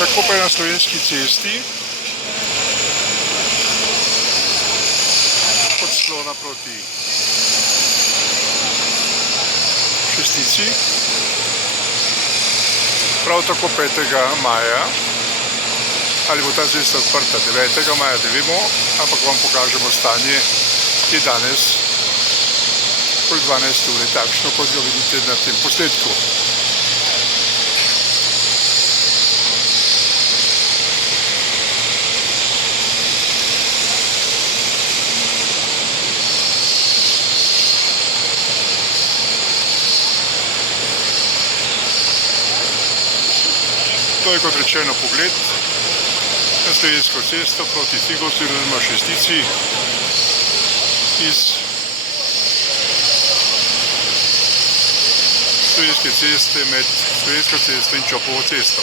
Tako pa je na Slovenski cesti od Slona proti Šestici. Prav tako 5. maja, ali bo ta cesta odprta 9. maja, ne vemo, ampak vam pokažemo stanje, ki je danes okoli 12 ure, takšno, kot ga vidite na tem posnetku. To je, kot rečeno, pogled na Slovensko cesto proti Figovcu oziroma Šestici iz Slovenske ceste med Slovensko cesto in Čopovo cesto.